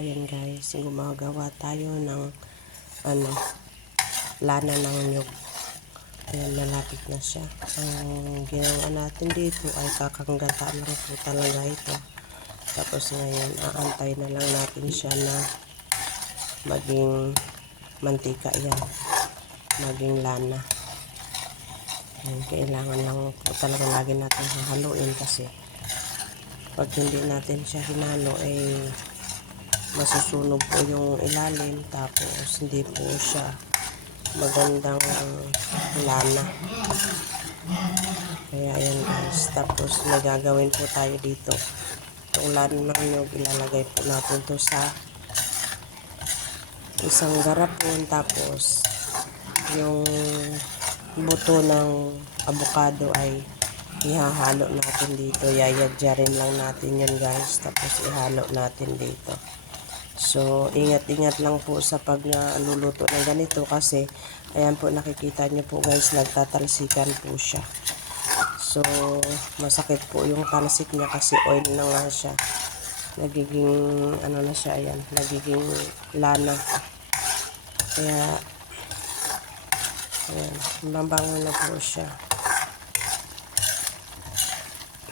Ayan guys, gumagawa tayo ng lana ng nyug. Ayan, malapit na siya. Ang ginawa natin dito ay kakanggata lang po talaga ito. Tapos ngayon, aantay na lang natin siya na maging mantika yan. Maging lana. Ayan, kailangan lang po talaga lagi natin hahaluin kasi pag hindi natin siya hinalo ay masusunog po yung ilalim, tapos hindi po siya magandang lana. Kaya ayan guys, tapos may gagawin po tayo dito. Itong lana ng nyug, ilalagay po natin to sa isang garapon, tapos yung buto ng avocado ay ihahalo natin dito. Yayadyarin lang natin yan guys, tapos ihalo natin dito. So, ingat-ingat lang po sa pagluluto ng ganito kasi ayan po, nakikita nyo po guys, nagtatalsikan po siya. So, masakit po yung talsik niya kasi oil na nga siya. Nagiging ano na siya, ayan, nagiging lana. Kaya ayan, mabango na po siya.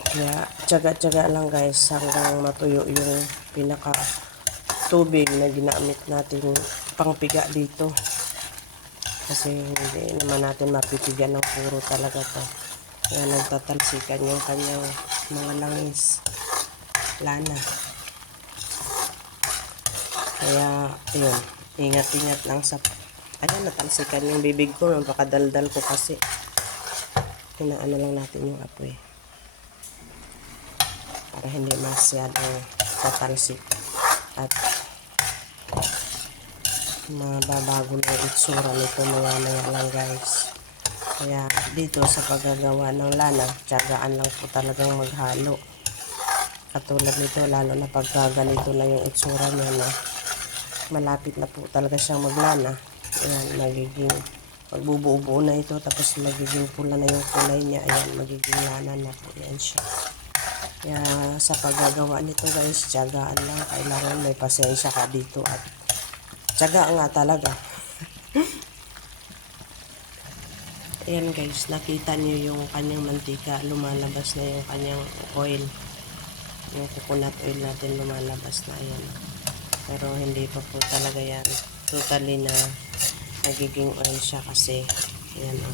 Kaya tiyaga-tiyaga lang guys hanggang matuyo yung pinaka tubig na ginamit natin pangpiga dito, kasi hindi naman natin mapipigan ng puro talaga to. Kaya nagtatalsikan yung kanyang mga langis, lana. Kaya yun, ingat-ingat lang sa ayan, natalsikan yung bibig ko, napakadaldal ko kasi inaano lang natin yung apoy para hindi masyadong tatalsik at mababago na yung itsura nito maya-maya lang guys. Kaya dito sa paggagawa ng lana, tiyagaan lang po talagang maghalo. Katulad nito, lalo na pagka ganito na yung itsura niya na malapit na po talaga siyang maglana. Ayan, magiging magbubuo-buo na ito, tapos magiging pula na yung kulay niya. Ayan, magiging lana na po yan siya. Kaya sa paggagawa nito guys, tiyagaan lang. Kailangan may pasensya ka dito at tiyaga nga talaga. Ayan guys, nakita niyo yung kanyang mantika, lumalabas na yung kanyang oil. Yung coconut oil natin lumalabas na, ayan. Pero hindi pa po talaga yan totally na nagiging oil siya kasi ayan o.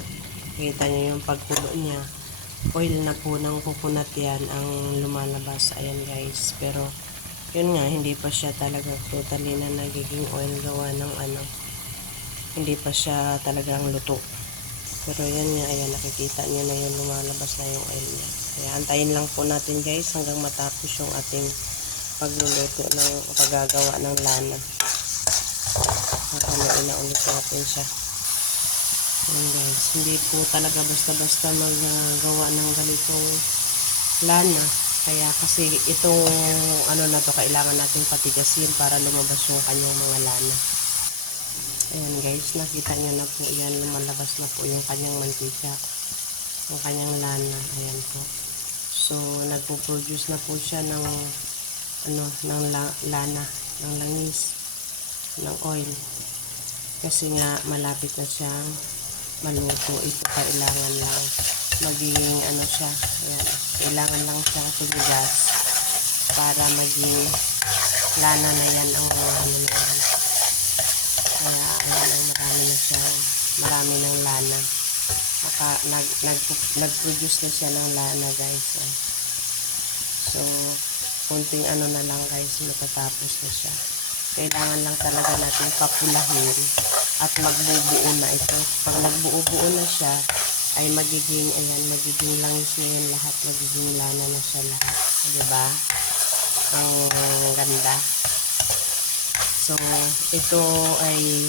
Nakita niyo yung pagkulo niya, oil na po ng coconut yan ang lumalabas. Ayan guys, pero yun nga, hindi pa siya talaga totally na nagiging oil gawa ng hindi pa siya talagang luto. Pero yan nga, ayan, nakikita niyo na yun, lumalabas na yung oil niya. Kaya antayin lang po natin guys hanggang matapos yung ating pagluluto ng paggagawa ng lana. Haluin na ulit natin siya. Ayan guys, hindi po talaga basta-basta maggawa ng ganitong lana. Kaya kasi itong na to, kailangan natin patigasin para lumabas yung kanyang mga lana. Ayan guys, nakita nyo na po yan, lumalabas na po yung kanyang mantika, yung kanyang lana. Ayan po. So, nagpo-produce na po siya ng lana, ng langis, ng oil. Kasi nga malapit na siyang maluto. Ito kailangan lang maging siya. Ayan, kailangan lang siya tumigas para maging lana na yan ang mga na yan. Kaya ayan, marami ng lana. Nag-produce na siya ng lana guys. So, kunting na lang guys, matatapos na siya. Kailangan lang talaga natin papulahin at magbubuo na ito. Pag magbuo-buo na siya, ay magiging langis na yun lahat, magiging lana na siya lahat. Diba? Ang ganda. So, ito ay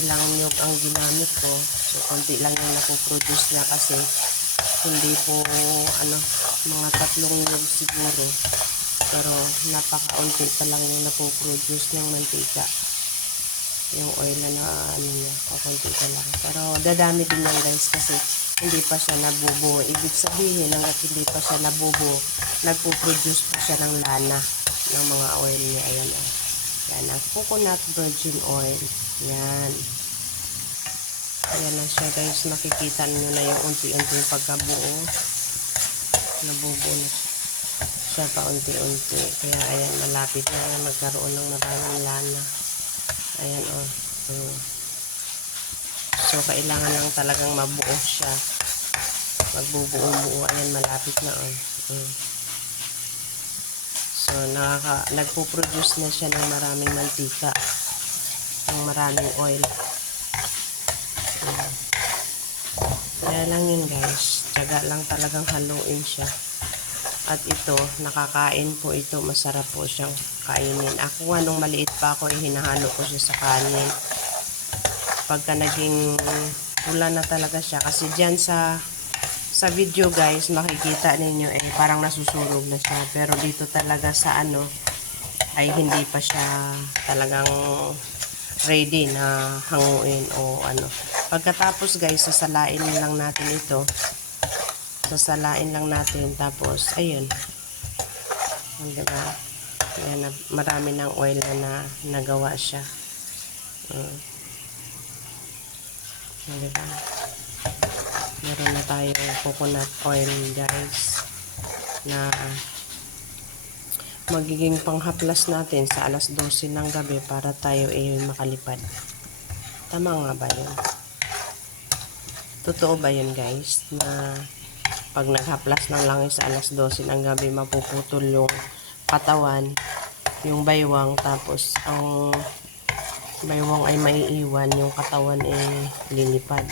ilang nyug ang ginamit ko. So, konti lang yung napoproduce niya kasi hindi po, mga 3 nyug siguro. Pero, napakaunti pa lang yung napoproduce ng mantika. Yung oil na niya, kakunti pa lang. Pero, dadami din yan guys kasi hindi pa siya nabubuo. Ibig sabihin, hanggat hindi pa siya nabubuo, nagpo-produce pa siya ng lana ng mga oil niya. Ayan. coconut virgin oil. Yan. Ayan na siya guys. Makikita nyo na yung unti-unting pagkabuo. Nabubuo na siya pa unti-unti. Kaya ayan, malapit na magkaroon ng maraming lana. Ayan o. So, kailangan lang talagang mabuo siya. Magbubuo-buo. Ayan, malapit na o. So, nagpo-produce na siya ng maraming mantika. Ng maraming oil. Kaya lang yun guys. Tiyaga lang talagang haluin siya. At ito, nakakain po ito. Masarap po siyang kainin. Ako nga, nung maliit pa ako, hinahalo ko siya sa kanin. Pagka naging pula na talaga siya. Kasi dyan sa video guys, makikita ninyo parang nasusunog na siya. Pero dito talaga sa ay hindi pa siya talagang ready na hanguin o Pagkatapos guys, sasalain lang natin ito. Sasalain lang natin. Tapos, ayun. Diba? Ayan, marami ng oil na nagawa siya. Diba? Meron na tayong coconut oil guys. Na magiging panghaplas natin sa alas 12 ng gabi para tayo makalipad. Tama nga ba yun? Totoo ba yun guys? Na pag naghaplas ng langis sa alas 12 ng gabi, mapuputol yung katawan, yung baywang, tapos ang baywang ay maiiwan, yung katawan ay lilipad.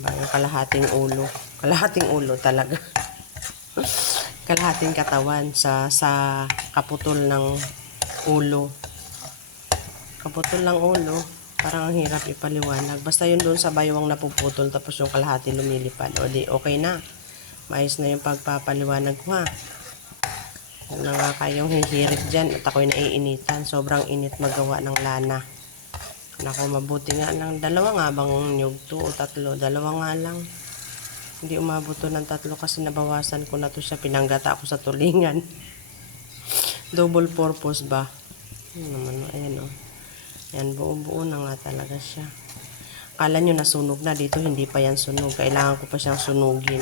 Yung kalahating ulo talaga. Kalahating katawan sa kaputol ng ulo. Kaputol ng ulo, parang ang hirap ipaliwanag. Basta yun doon sa baywang napuputol, tapos yung kalahati lumilipad. O di, okay na. Maayos na yung pagpapaliwanag ko ha. Kung na nga kayong hihirit dyan at ako'y naiinitan. Sobrang init magawa ng lana. Naku, mabuti nga lang. Dalawa nga bang nyug to o tatlo? Dalawa nga lang. Hindi umabot to ng tatlo kasi nabawasan ko na to siya. Pinanggata ako sa tulingan. Double purpose ba? Ayan o. Yan, buo-buo na nga talaga siya. Akala nyo nasunog na. Dito hindi pa yan sunog. Kailangan ko pa siyang sunugin.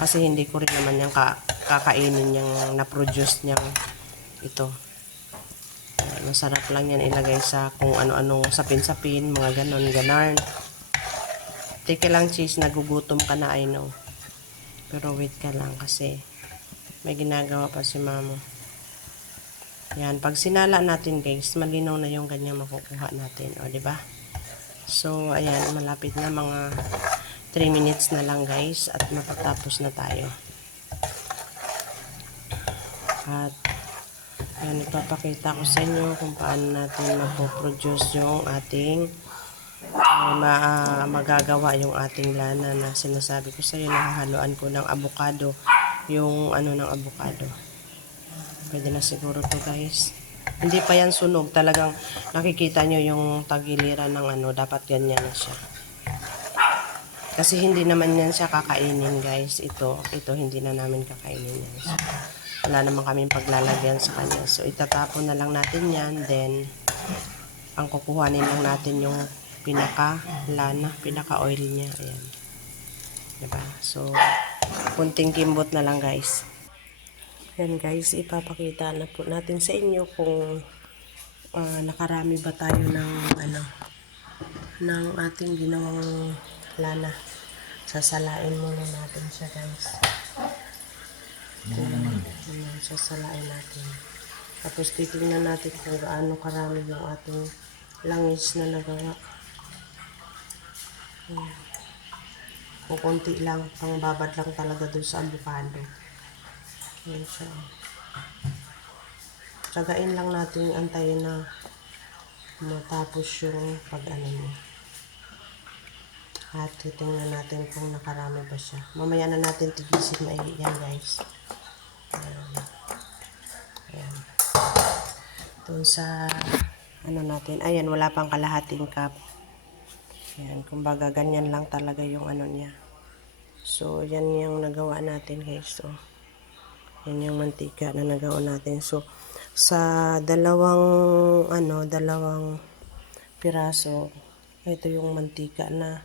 Kasi hindi ko rin naman yung kakainin yung na-produce niyang ito. Masarap lang yan ilagay sa kung ano-anong sapin-sapin, mga ganon, ganarn. Teka lang cheese, nagugutom ka na, I know. Pero wait ka lang kasi may ginagawa pa si mama. Yan, pag sinala natin guys, malinaw na yung ganyan makukuha natin. O, diba? So, ayan, malapit na mga 3 minutes na lang guys at matatapos na tayo. At ayan, ipapakita ko sa inyo kung paano natin mapoproduce yung ating magagawa yung ating lana na sinasabi ko sa iyo. Nahahaluan ko ng avocado, yung ng avocado. Pwede na siguro to guys. Hindi pa yan sunog, talagang nakikita nyo yung tagiliran ng dapat ganyan na siya. Kasi hindi naman yan siya kakainin guys. Ito hindi na namin kakainin yan. Wala naman kaming paglalagyan sa kanya. So itatapon na lang natin yan. Then ang kukuhanin lang natin yung pinaka-lana, pinaka-oil niya. Ayan. Diba? So, kunting kimbot na lang guys. Ayan guys, ipapakita na po natin sa inyo kung nakarami ba tayo ng ating ginawang lana. Sasalain muna natin siya guys. Sasalain natin. Tapos titingnan natin kung gaano karami yung ating langis na nagawa. Kung konti lang, pang babad lang talaga dun sa avocado. Yan siya. Tsagain lang natin, antayin na matapos yung niya. At titingnan natin kung nakarami ba siya. Mamaya na natin tigisin na yan guys. Ayan. Doon sa natin. Ayan, wala pang kalahating cup. Ayan, kumbaga ganyan lang talaga yung niya. So, yan yung nagawa natin guys. So, yan yung mantika na nagawa natin. So, sa dalawang piraso. Ito yung mantika na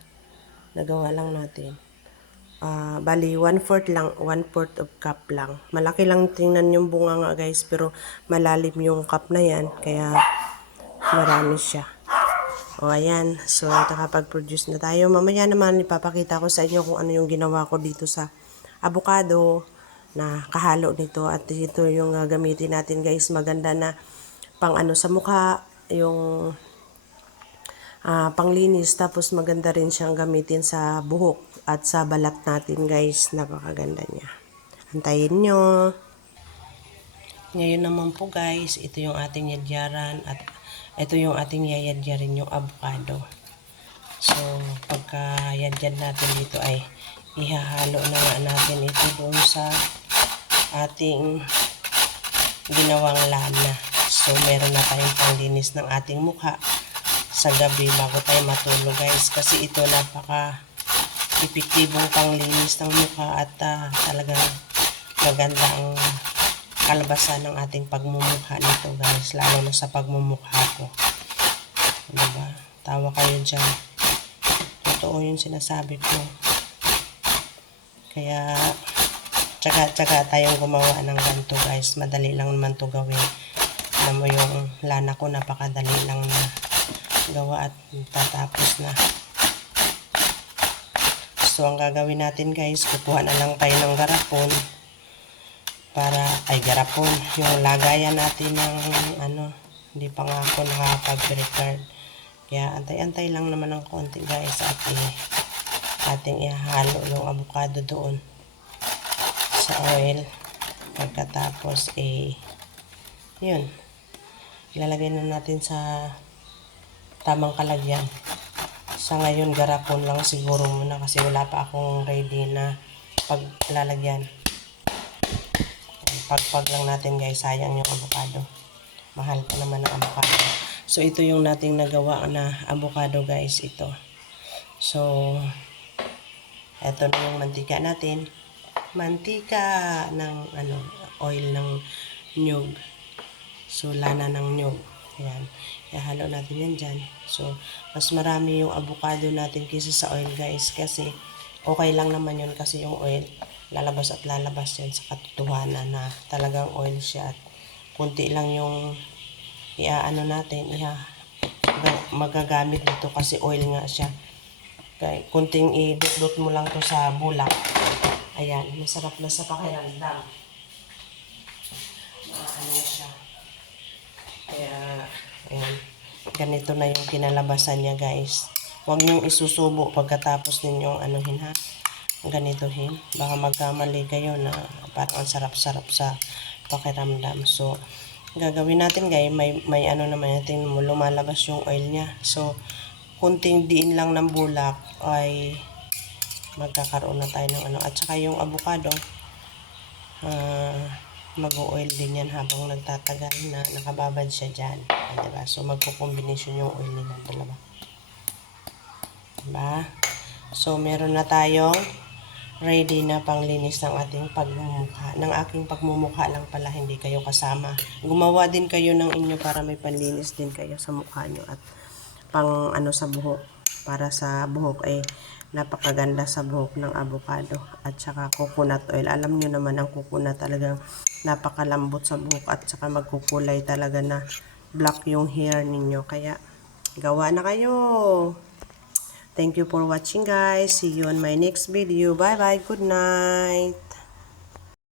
nagawa lang natin. Bali, 1/4 lang, 1/4 of cup lang. Malaki lang tingnan yung bunga nga guys, pero malalim yung cup na yan, kaya marami siya. O ayan, so nakapag-produce na tayo. Mamaya naman ipapakita ko sa inyo kung ano yung ginawa ko dito sa avocado na kahalo nito. At ito yung gagamitin natin guys, maganda na pang ano sa mukha, yung panglinis, tapos maganda rin siyang gamitin sa buhok at sa balat natin guys, napakaganda niya. Antayin nyo. Ngayon naman po guys, ito yung ating yadyaran at ito yung ating yayadyarin yung avocado. So pagka yadyan natin dito ay ihahalo na nga natin ito doon sa ating ginawang lana. So meron na tayong panglinis ng ating mukha sa gabi bago tayo matulog guys, kasi ito napaka epektibong panglinis ng mukha at talagang maganda ang kalabasan ng ating pagmumukha nito guys, lalo na sa pagmumukha ko. Diba? Tawa kayo dyan, totoo yung sinasabi ko. Kaya tsaga tayong gumawa ng ganito guys, madali lang naman to gawin. Alam mo yung lana ko, napakadali lang na gawa at tatapos na. So ang gagawin natin guys, kukuha na lang tayo ng garapon garapon, yung lagayan natin ng hindi pa nga ako nakapag-record, kaya antay-antay lang naman ng konti guys at ating ihalo yung avocado doon sa oil. Pagkatapos yun, ilalagay na natin sa tamang kalagyan. Sa ngayon garapon lang siguro muna kasi wala pa akong ready na paglalagyan. Pagpag lang natin guys, sayang yung avocado, mahal pa naman ang avocado. So ito yung nating nagawa na avocado guys, ito. So ito na yung mantika natin, mantika ng oil ng nyug. So lana ng nyug, ayan, ihalo natin yan dyan. So mas marami yung avocado natin kaysa sa oil guys, kasi okay lang naman yun, kasi yung oil lalabas at lalabas yan sa katotohanan na talagang oil siya, at kunti lang yung natin, magagamit dito kasi oil nga siya. Kaya kunting idot-dot mo lang to sa bulak, ayan, masarap na sa pakiramdam. Siya. Kaya ayan, ganito na yung kinalabasan niya guys. Huwag niyong isusubo pagkatapos ninyong ha, ganitohin. Baka magkamali kayo na parang sarap-sarap sa pakiramdam. So gagawin natin guys, may naman natin, lumalabas yung oil niya. So kunting diin lang ng bulak ay magkakaroon na tayo ng at saka yung avocado mag-oil din yan habang nagtatagal na nakababad siya dyan, diba? So magkukombinasyon yung oil nila dalawa, diba? So meron na tayong ready na panglinis ng ating pagmumukha. Ng aking pagmumukha lang pala, hindi kayo kasama. Gumawa din kayo ng inyo para may panlinis din kayo sa mukha nyo at pang sa buhok. Para sa buhok ay napakaganda sa buhok ng avocado at saka coconut oil. Alam nyo naman ang coconut talagang napakalambot sa buhok at saka magkukulay talaga na black yung hair ninyo. Kaya gawa na kayo. Thank you for watching guys. See you on my next video. Bye bye. Good night.